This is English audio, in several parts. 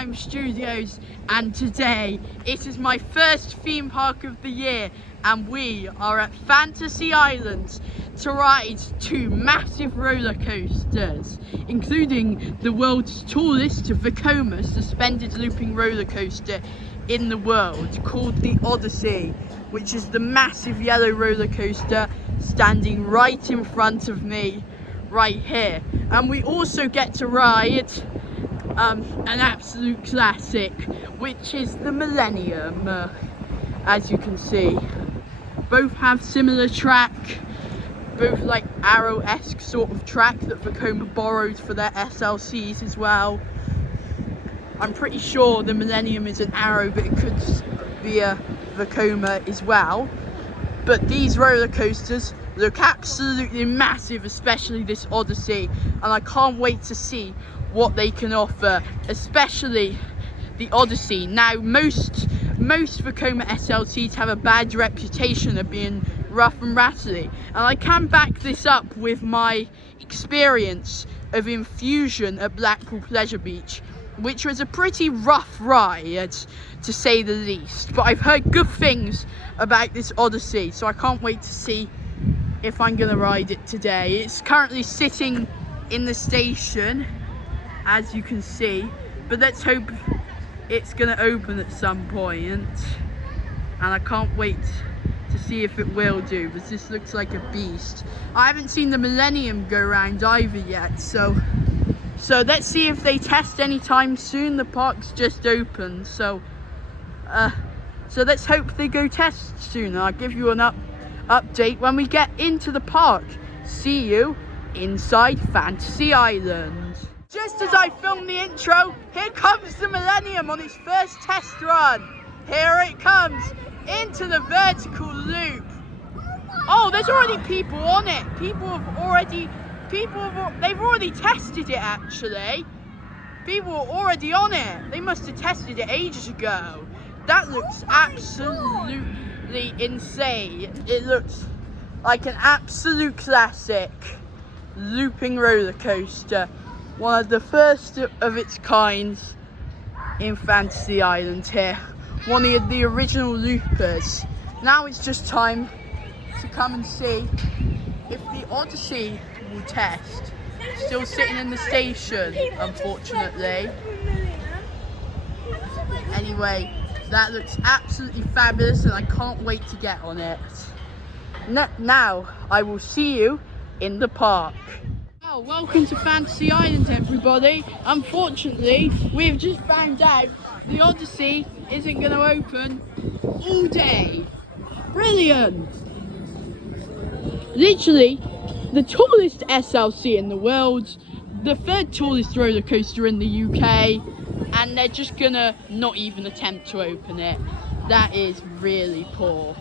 Airtime Studios, and today it is my first theme park of the year, and we are at Fantasy Island to ride 2 massive roller coasters, including the world's tallest Vekoma suspended looping roller coaster in the world, called the Odyssey, which is the massive yellow roller coaster standing right in front of me right here. And we also get to ride an absolute classic, which is the Millennium. As you can see, both have similar track, both like arrow-esque sort of track that Vekoma borrowed for their SLCs as well. I'm pretty sure the Millennium is an arrow, but it could be a Vekoma as well. But these roller coasters look absolutely massive, especially this Odyssey, and I can't wait to see what they can offer, especially the Odyssey. Now, most Vekoma SLCs have a bad reputation of being rough and rattly, and I can back this up with my experience of Infusion at Blackpool Pleasure Beach, which was a pretty rough ride, to say the least. But I've heard good things about this Odyssey, so I can't wait to see if I'm gonna ride it today. It's currently sitting in the station, as you can see, but let's hope it's gonna open at some point, and I can't wait to see if it will do, because this looks like a beast. I haven't seen the Millennium go around either yet, so let's see if they test anytime soon. The park's just opened, so let's hope they go test soon. I'll give you an update when we get into the park. See you inside Fantasy Island. Just as I film the intro, here comes the Millennium on its first test run. Here it comes into the vertical loop. Oh, there's already people on it. They've already tested it, actually. People are already on it. They must have tested it ages ago. That looks absolutely insane. It looks like an absolute classic looping roller coaster. One of the first of its kind in Fantasy Island here. One of the original loopers. Now it's just time to come and see if the Odyssey will test. Still sitting in the station, unfortunately. Anyway, that looks absolutely fabulous, and I can't wait to get on it. Now, I will see you in the park. Well, welcome to Fantasy Island, everybody. Unfortunately, we've just found out the Odyssey isn't going to open all day. Brilliant! Literally, the tallest SLC in the world, the 3rd tallest roller coaster in the UK, and they're just gonna not even attempt to open it. That is really poor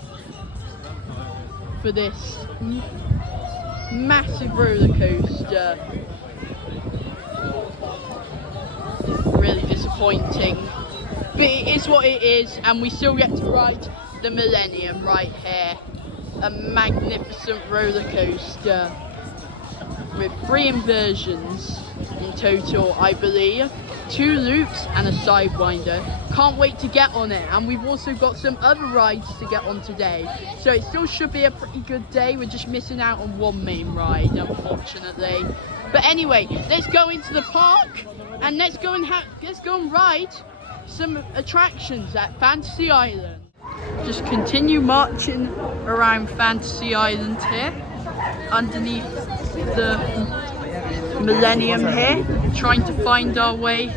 for this massive roller coaster. Really disappointing, but it is what it is, and we still get to ride the Millennium right here. A magnificent roller coaster with 3 inversions in total, I believe, 2 loops and a sidewinder. Can't wait to get on it, and we've also got some other rides to get on today, so it still should be a pretty good day. We're just missing out on one main ride, unfortunately. But anyway, let's go into the park and let's go and ride some attractions at Fantasy Island. Just continue marching around Fantasy Island here, underneath the Millennium here, trying to find our way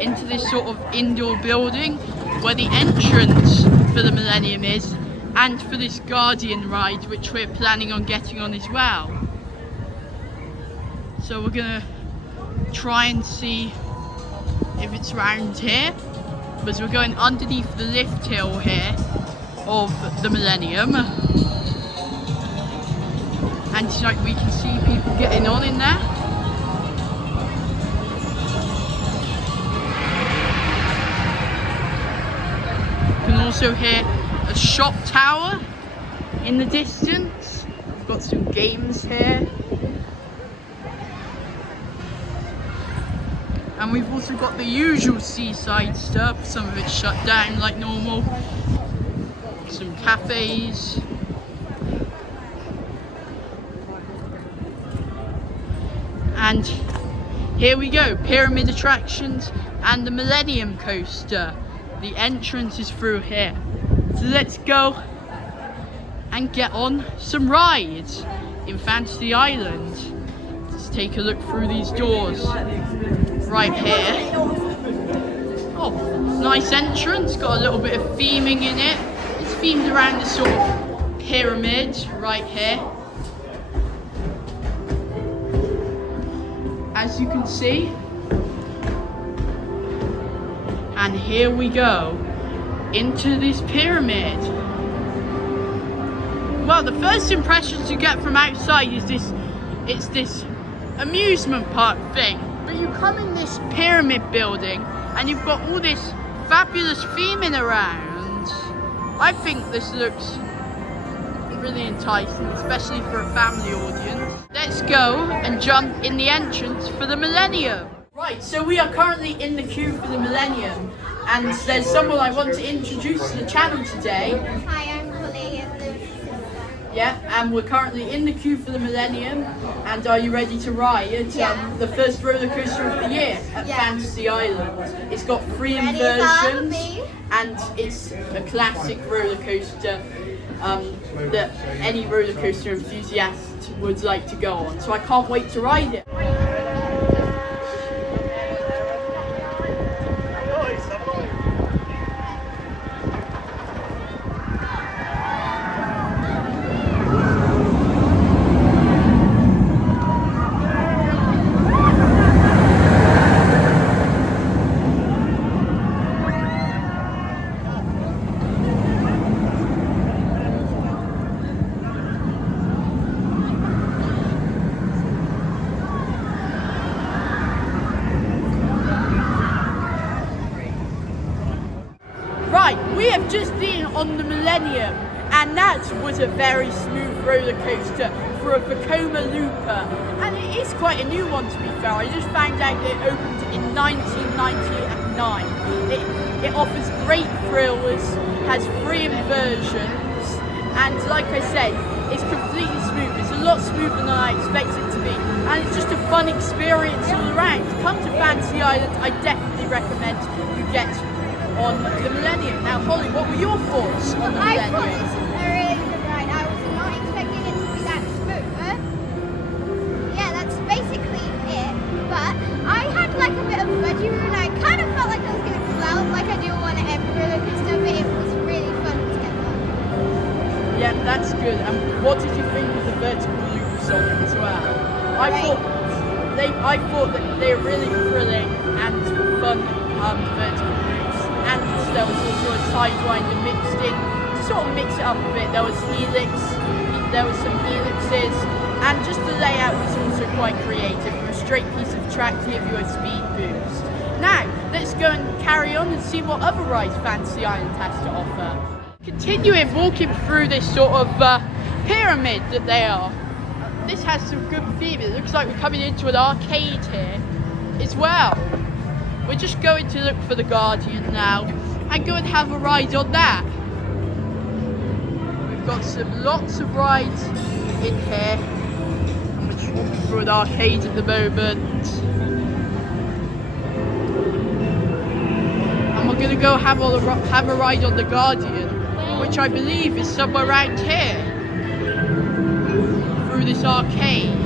into this sort of indoor building where the entrance for the Millennium is, and for this Guardian ride, which we're planning on getting on as well. So we're gonna try and see if it's around here, because we're going underneath the lift hill here of the Millennium, and it's like we can see people getting on in there. You can also hear a shop tower in the distance. We've got some games here. And we've also got the usual seaside stuff. Some of it's shut down like normal. Some cafes. And here we go, pyramid attractions and the Millennium Coaster. The entrance is through here. So let's go and get on some rides in Fantasy Island. Let's take a look through these doors right here. Oh, nice entrance, got a little bit of theming in it. It's themed around the sort of pyramid right here. As you can see. And here we go into this pyramid. Well, the first impressions you get from outside is this amusement park thing. But you come in this pyramid building and you've got all this fabulous theming around. I think this looks really enticing, especially for a family audience. Let's go and jump in the entrance for the Millennium. Right, so we are currently in the queue for the Millennium, and there's someone I want to introduce to the channel today. Hi, I'm Holly. Yeah, and we're currently in the queue for the Millennium. And are you ready to ride the first roller coaster of the year at Fantasy Island? It's got 3 inversions, and it's a classic roller coaster that any roller coaster enthusiast would like to go on. So I can't wait to ride it. Right, we have just been on the Millennium, and that was a very smooth roller coaster for a Vekoma Looper, and it is quite a new one to be fair. I just found out it opened in 1999. It offers great thrills, has 3 inversions, and like I said, it's completely smooth. It's a lot smoother than I expected it to be, and it's just a fun experience all around. To come to Fantasy Island, I definitely recommend you get on the Millennium. Now, Holly, what were your thoughts on the Millennium? I thought this was a really good ride. I was not expecting it to be that smooth. Yeah, that's basically it. But I had like a bit of budgie room. I kind of felt like I was going to fall out, like I do on every roller coaster, but it was really fun to get on. Yeah, that's good. And what did you think of the vertical loops on it as well? I thought that they were really thrilling and fun vertical loops. And there was also a sidewinder mixed in to sort of mix it up a bit. There was some helixes, and just the layout was also quite creative, from a straight piece of track to give you a speed boost. Now, let's go and carry on and see what other rides Fantasy Island has to offer. Continuing walking through this sort of pyramid that they are. This has some good theme. It looks like we're coming into an arcade here as well. We're just going to look for the Guardian now and go and have a ride on that. We've got lots of rides in here, and we're just walking through an arcade at the moment. And we're going to go have a ride on the Guardian, which I believe is somewhere around here, through this arcade.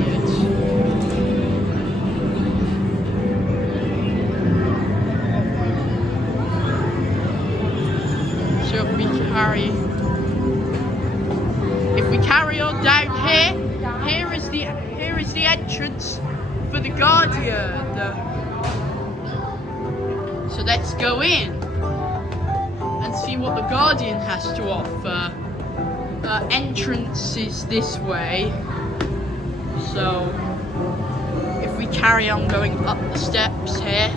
So if we carry on down here, here is the entrance for the Guardian. So let's go in and see what the Guardian has to offer. Entrance is this way. So if we carry on going up the steps here,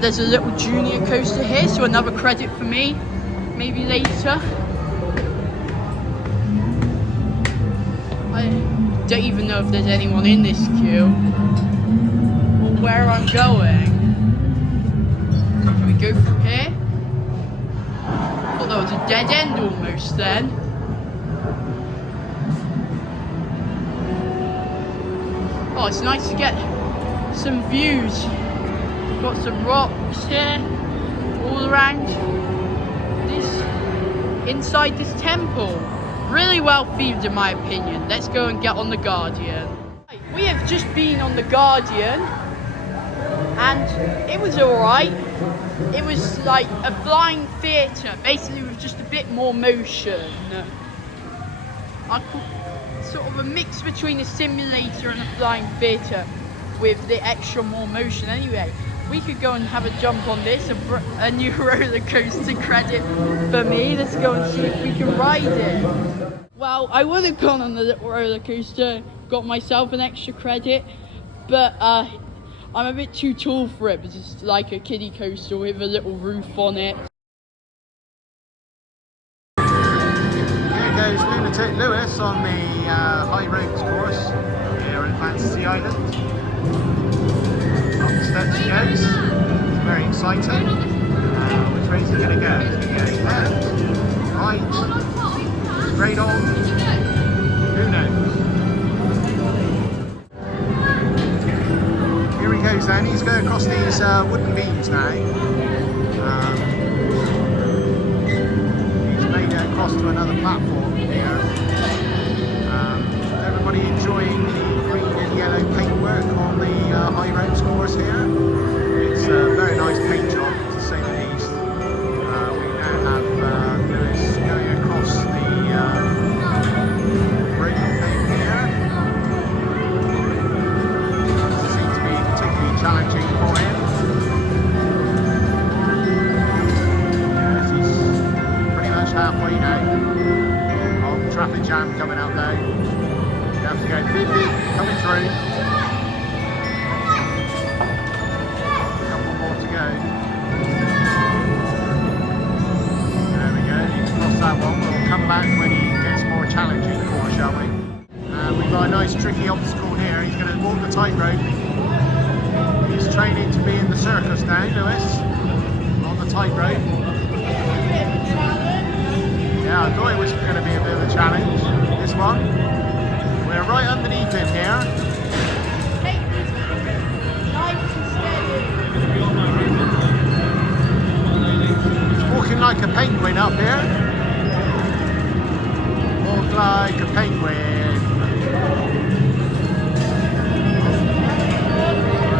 there's a little junior coaster here, so another credit for me, maybe later. don't even know if there's anyone in this queue or where I'm going. Can we go through here? I thought that was a dead end almost then. Oh, it's nice to get some views. Got some rocks here all around this, inside this temple. Really well themed in my opinion. Let's go and get on the Guardian. We have just been on the Guardian and it was alright. It was like a flying theatre, basically with just a bit more motion. Sort of a mix between a simulator and a flying theatre with the extra more motion. Anyway, we could go and have a jump on this, a new roller coaster credit for me. Let's go and see if we can ride it. Well, I would have gone on the little roller coaster, got myself an extra credit, but I'm a bit too tall for it, but it's like a kiddie coaster with a little roof on it. Here goes Lunatic Lewis on the High Roads course here in Fantasy Island. Up the steps he goes. It's very exciting. Which way is he going to go? Is he going to go left, right, straight on? Who knows? Here he goes then. He's going across these wooden beams now. He's made it across to another platform here. Everybody enjoying the green and yellow paintwork on the High Roads course here. It's a very nice paint job, to say the least. We now have Lewis going across the broken thing here. Doesn't seem to be particularly challenging for him. Yes, he's pretty much halfway now. Oh, traffic jam coming up now. You have to go beep beep, coming through. A couple more to go. There we go, you can cross that one. We'll come back when he gets more challenging, shall we? We've got a nice tricky obstacle here. He's going to walk the tightrope. He's training to be in the circus now, Lewis, on the tightrope. Yeah, I thought it was going to be a bit of a challenge, this one. We're right underneath him here. He's walking like a penguin up here. Walk like a penguin.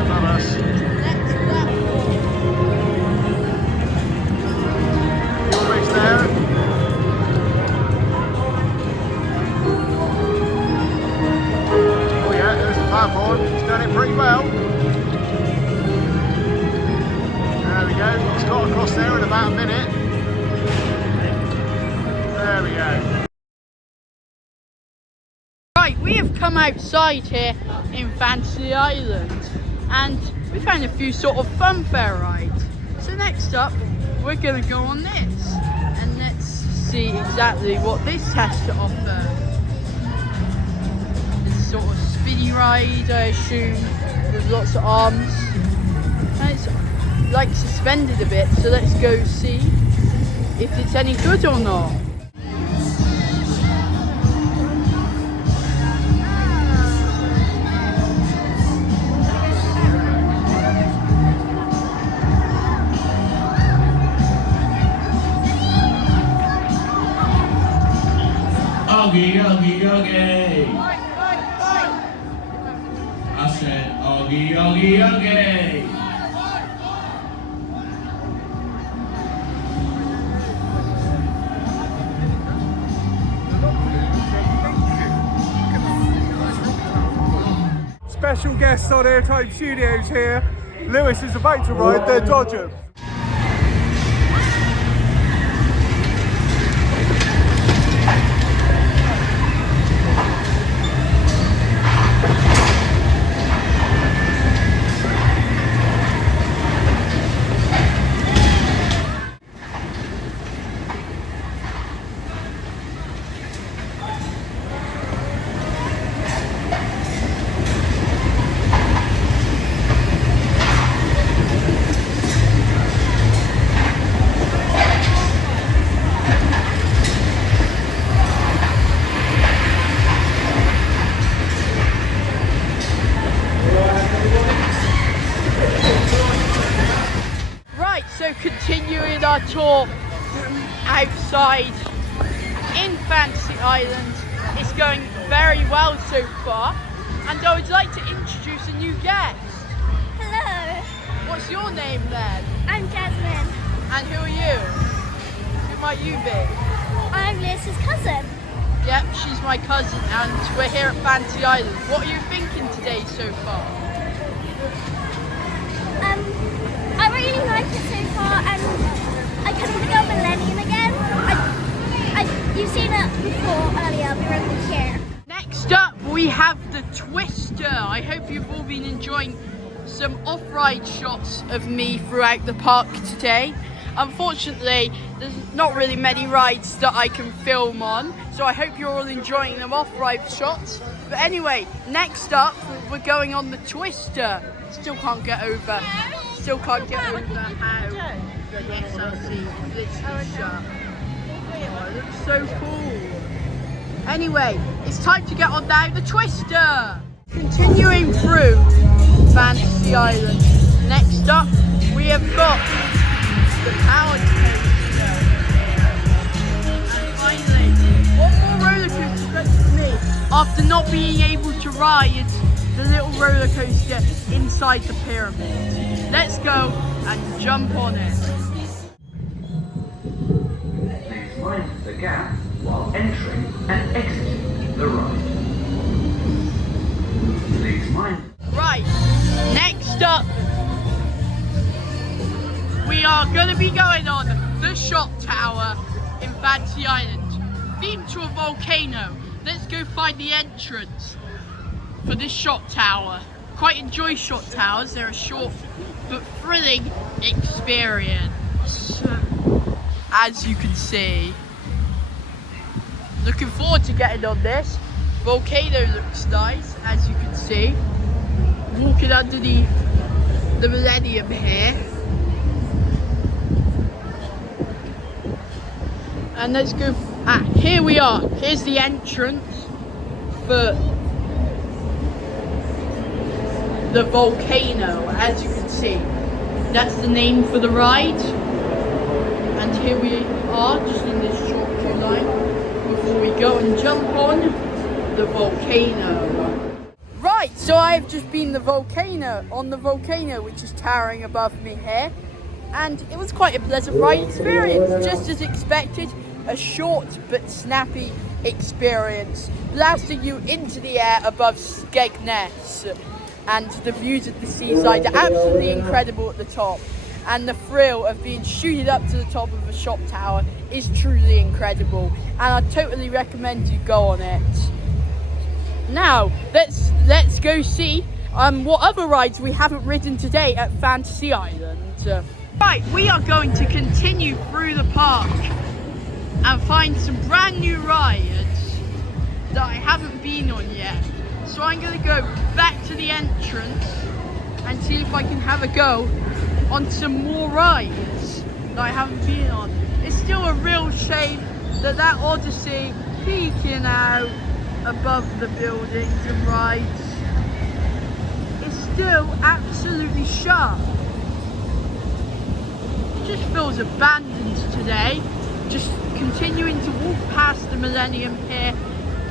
Above us. You're almost there. Platform. He's done it pretty well. There we go. He's got across there in about a minute. There we go. Right, we have come outside here in Fantasy Island and we found a few sort of funfair rides. So next up, we're going to go on this and let's see exactly what this has to offer. This sort of spinny ride, I assume, with lots of arms. And it's like suspended a bit, so let's go see if it's any good or not. Oggy, oggy, oggy. I said, oggy, oggy, oggy. Special guest on Airtime Studios here. Lewis is about to ride their dodgems. started our tour outside in Fantasy Island. It's going very well so far, and I would like to introduce a new guest. Hello, What's your name then? I'm Jasmine. And who are you? Who might you be? I'm Liz's cousin. Yep, she's my cousin, and we're here at Fantasy Island. What are you thinking today so far? I really like it so far, and I kind of want to go Millennium again. You've seen it before earlier, we were in the chair. Next up, we have the Twister. I hope you've all been enjoying some off-ride shots of me throughout the park today. Unfortunately, there's not really many rides that I can film on, so I hope you're all enjoying them off-ride shots. But anyway, next up, we're going on the Twister. Still can't get over how the SLC literally shut. Oh, it looks so cool. Anyway, it's time to get on now the Twister. Continuing through Fantasy Island. Next up, we have got the power coaster. And finally, one more roller coaster ready for me after not being able to ride the little roller coaster inside the pyramid. Let's go and jump on it. Please mind the gap while entering and exiting the ride. Please mind. Right, next up, we are going to be going on the shot tower in Fantasy Island, themed to a volcano. Let's go find the entrance for this shot tower. Quite enjoy shot towers, they're a short but thrilling experience, as you can see. Looking forward to getting on this. Volcano looks nice, as you can see. Walking underneath the Millennium here. And let's go, here we are. Here's the entrance for the volcano, as you can see. That's the name for the ride. And here we are, just in this short queue line, before we go and jump on the volcano. Right, so I've just been on the volcano, which is towering above me here. And it was quite a pleasant ride experience, just as expected. A short but snappy experience, blasting you into the air above Skegness. And the views of the seaside are absolutely incredible at the top. And the thrill of being shooted up to the top of a shot tower is truly incredible. And I totally recommend you go on it. Now, let's go see what other rides we haven't ridden today at Fantasy Island. Right, we are going to continue through the park and find some brand new rides that I haven't been on yet. So I'm going to go back to the entrance and see if I can have a go on some more rides that I haven't been on. It's still a real shame that Odyssey peeking out above the buildings and rides is still absolutely shut. It just feels abandoned today. Just continuing to walk past the Millennium here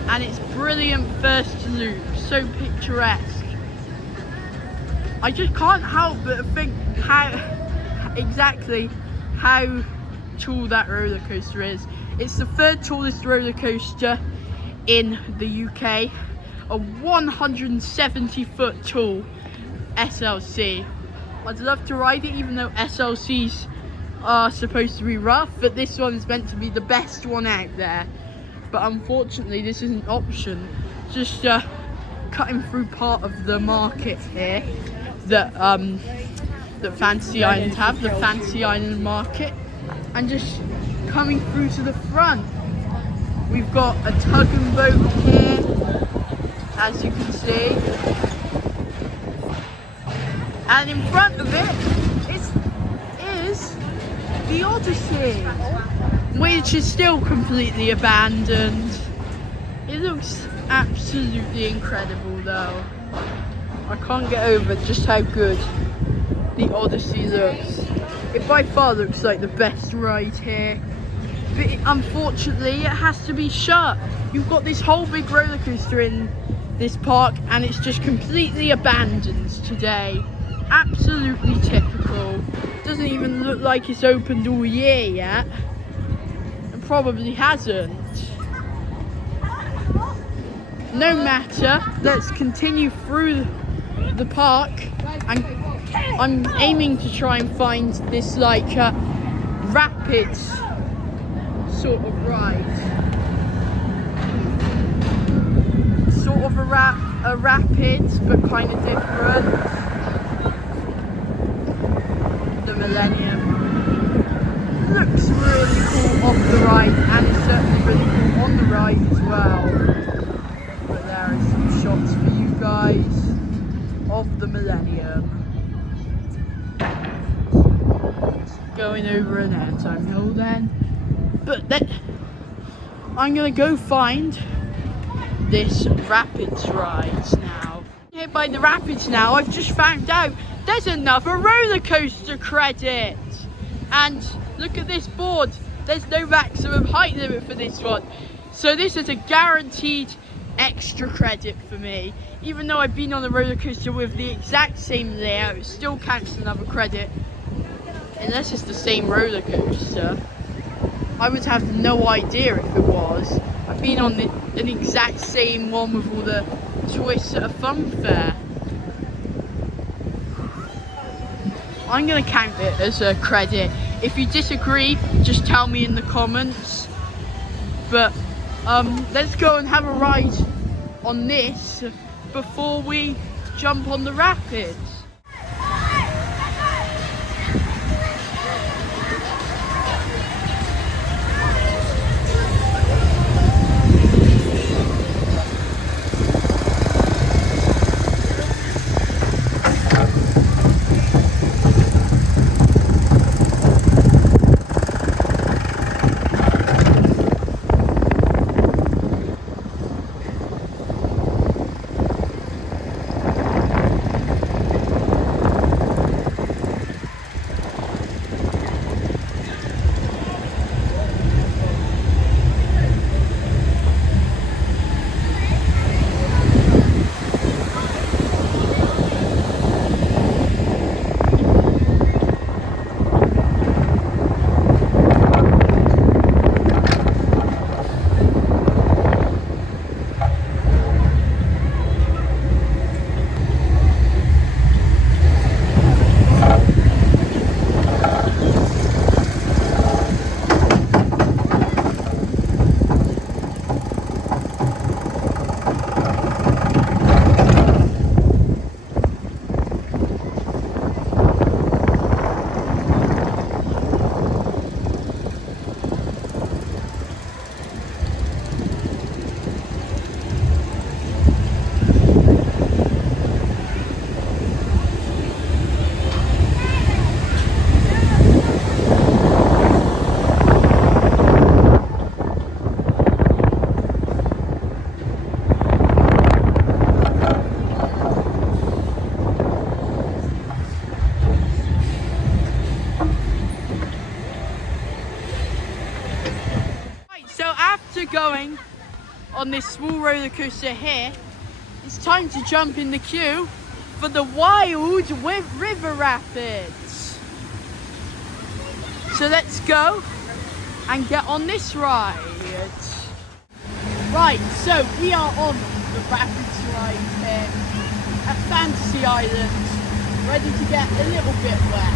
and its brilliant first loop, so picturesque. I just can't help but think how tall that roller coaster is. It's the third tallest roller coaster in the UK, a 170 foot tall SLC. I'd love to ride it, even though SLCs are supposed to be rough, but this one is meant to be the best one out there. But unfortunately this isn't an option. Just cutting through part of the market here that Fantasy Island have, the Fantasy Island market, and just coming through to the front. We've got a tug and boat here, as you can see, and in front of it is the Odyssey, which is still completely abandoned. It looks absolutely incredible though. I can't get over just how good the Odyssey looks. It by far looks like the best ride here. But unfortunately, it has to be shut. You've got this whole big roller coaster in this park and it's just completely abandoned today. Absolutely typical. Doesn't even look like it's opened all year yet. And probably hasn't. No matter, let's continue through the park. And I'm aiming to try and find this like rapids sort of ride. Sort of a rapids, but kind of different. The Millennium looks really cool off the ride, and it's certainly really cool on the ride as well. But there are some shots for you guys of the Millennium. Going over an Airtime hill then. But then I'm gonna go find this rapids ride now. Here by the rapids now, I've just found out there's another roller coaster credit. And look at this board. There's no maximum height limit for this one. So this is a guaranteed extra credit for me. Even though I've been on a roller coaster with the exact same layout, it still counts another credit. Unless it's the same roller coaster. I would have no idea if it was. I've been on an exact same one with all the twists at a fun fair. I'm gonna count it as a credit. If you disagree, just tell me in the comments. But let's go and have a ride on this before we jump on the rapids. Going on this small roller coaster here, it's time to jump in the queue for the Wild River Rapids. So let's go and get on this ride. Right, so we are on the Rapids ride here at Fantasy Island, ready to get a little bit wet.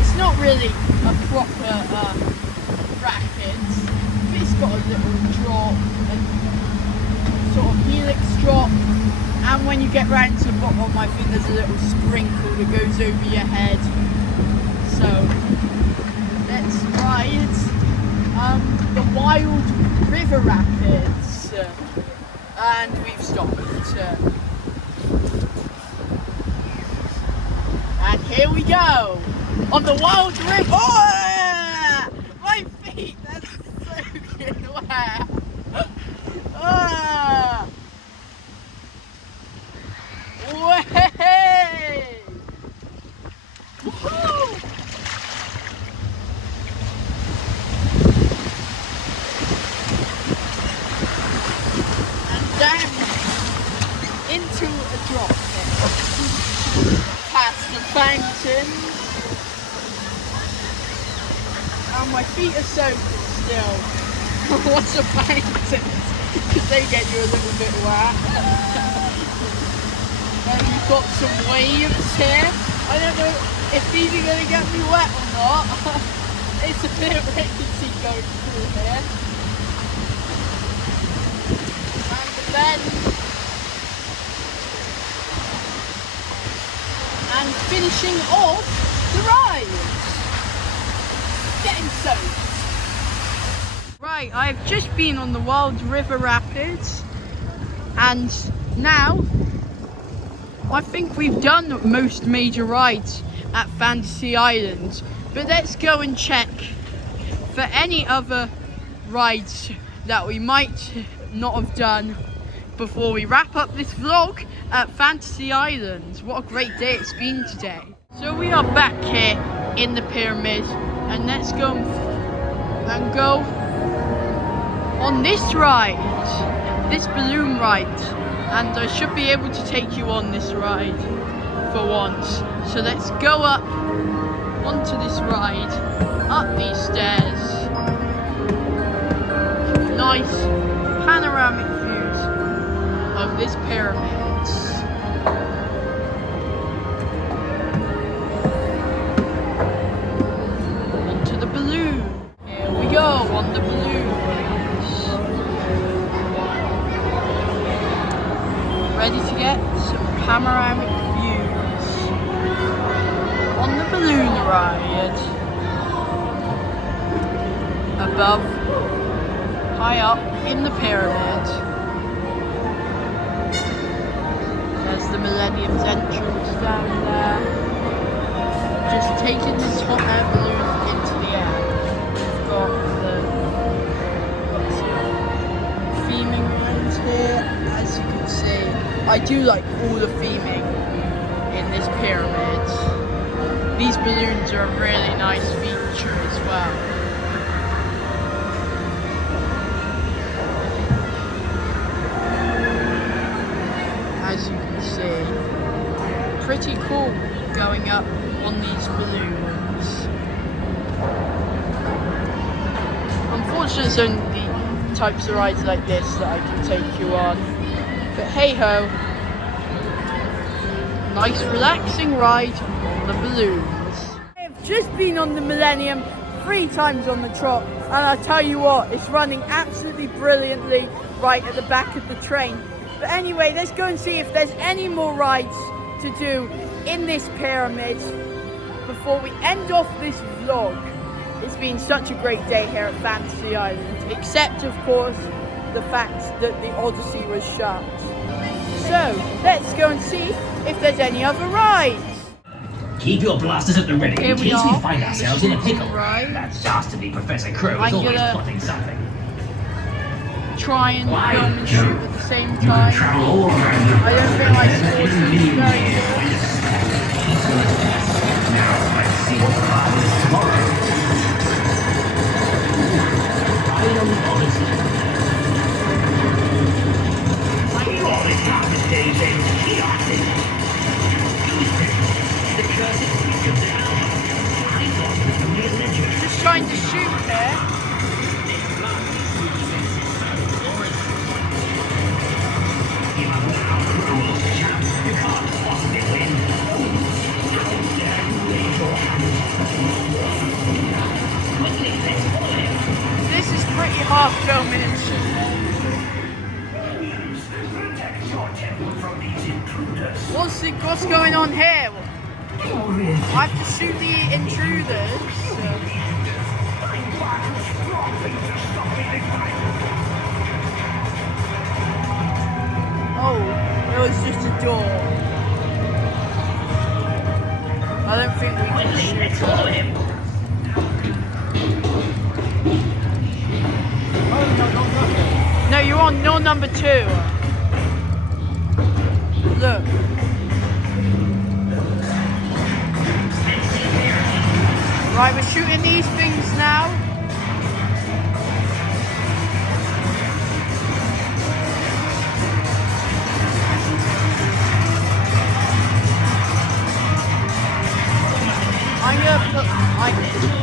It's not really a proper rapids. It's got a little drop and sort of helix drop, and when you get round to the bottom, I think there's a little sprinkle that goes over your head. So let's ride the Wild River Rapids, and we've stopped. And here we go on the Wild River. Oh, my feet! That's wet. Way! And my feet are soaked still. What's a fountain? Because they get you a little bit wet. And we've got some waves here. I don't know if these are going to get me wet or not. It's a bit racy going through here. And then, and finishing off the ride. Getting soaked. Right, I've just been on the Wild River Rapids, and now I think we've done most major rides at Fantasy Island, but let's go and check for any other rides that we might not have done before we wrap up this vlog at Fantasy Island. What a great day it's been today. So we are back here in the pyramid, and let's go and go on this ride, this balloon ride, and I should be able to take you on this ride for once. So let's go up onto this ride, up these stairs. Nice panoramic views of this pyramid. Onto the balloon. Here we go on the balloon. Ready to get some panoramic views on the balloon ride. Above, high up in the pyramid. There's the Millennium's entrance down there. Just taking this hot air balloon into the air. We've got the theming around here, as you can see. I do like all the theming in this pyramid. These balloons are a really nice feature as well. As you can see, pretty cool going up on these balloons. Unfortunately, it's only types of rides like this that I can take you on. But hey ho, nice relaxing ride on the balloons. I've just been on the Millennium 3 times on the trot, and I tell you what, it's running absolutely brilliantly right at the back of the train. But anyway, let's go and see if there's any more rides to do in this pyramid before we end off this vlog. It's been such a great day here at Fantasy Island, except of course the fact that the Odyssey was shut. So let's go and see if there's any other rides. Keep your blasters at the ready Here in we case we are, find ourselves in a pickle. right. That's just to be Professor Crow is I'm always gonna plotting something. Try and Why? film and shoot at the same You can time. travel all around I don't think my score's going to be very good. Now let's see what the plan is tomorrow. Ride on the Odyssey. You always have to stay chaotic. The cursed freak of the hour. I thought it was the real legend. Just trying to shoot here. Give up now, rules, champ. You can't possibly win. How dare you raise your hand? Quickly, let's follow him. This is pretty hard filming and shooting. Protect your temple from these intruders. What's going on here? I have to shoot the intruders. Oh, it was just a door. I don't think we can Quickly, shoot let's follow it. him. No, you're on door number 2. Look. Right, we're shooting these things now.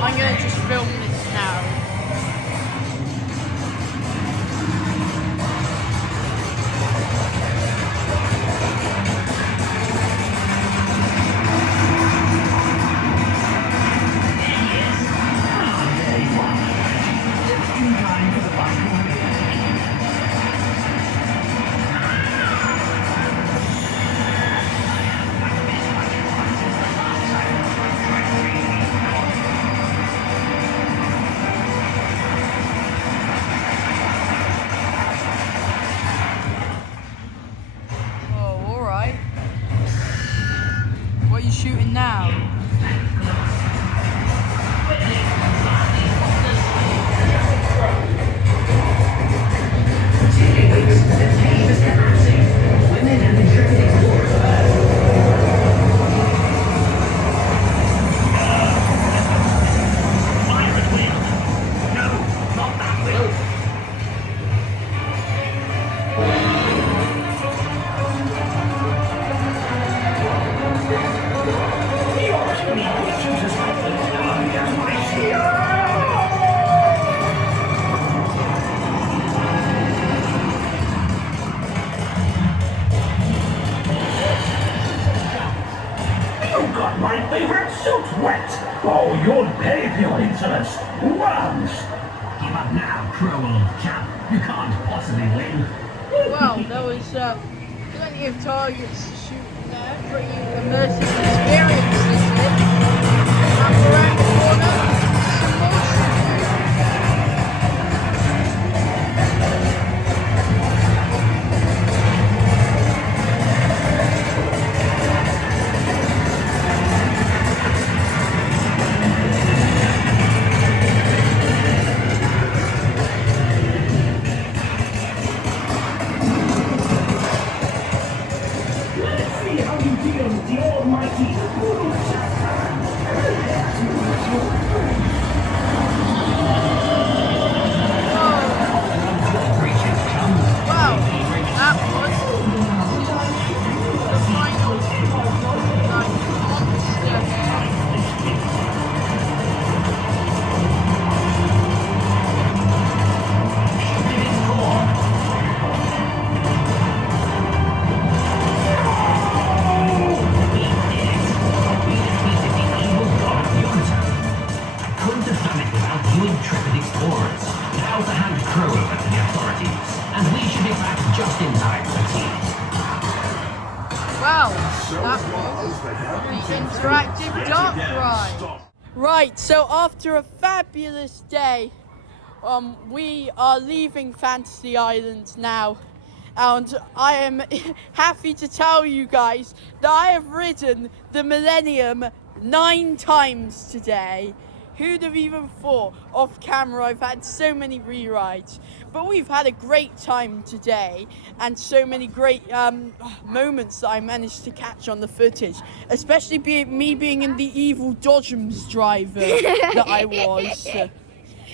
I'm gonna just film this tracksuit wet. Oh, you'll pay for your insolence. Once. Give up now, cruel chap. You can't possibly win. Well, there was plenty of targets to shoot there. Pretty immersive experience, isn't it? And around the corner, some more shooting. Let's see how you deal with the almighty Guru Wow, that was the final monster here. Couldn't have done it without you intrepid explorers. Now to hand Crow over to the authorities, and we should be back just in time for tea. Wow, that was the interactive dark ride. Right, so after a fabulous day, we are leaving Fantasy Island now. And I am happy to tell you guys that I have ridden the Millennium 9 times today. Who'd have even thought off camera I've had so many re-rides. But we've had a great time today and so many great moments that I managed to catch on the footage. Especially me being in the evil dodgems driver that I was.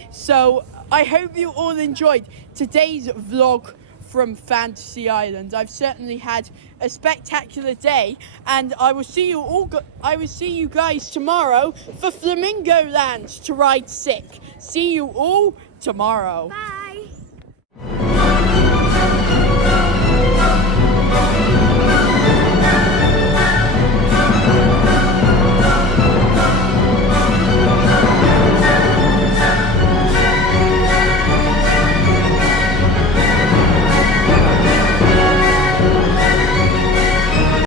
So I hope you all enjoyed today's vlog from Fantasy Island. I've certainly had a spectacular day, and I will see you guys tomorrow for Flamingo Land to ride sick. See you all tomorrow. Bye.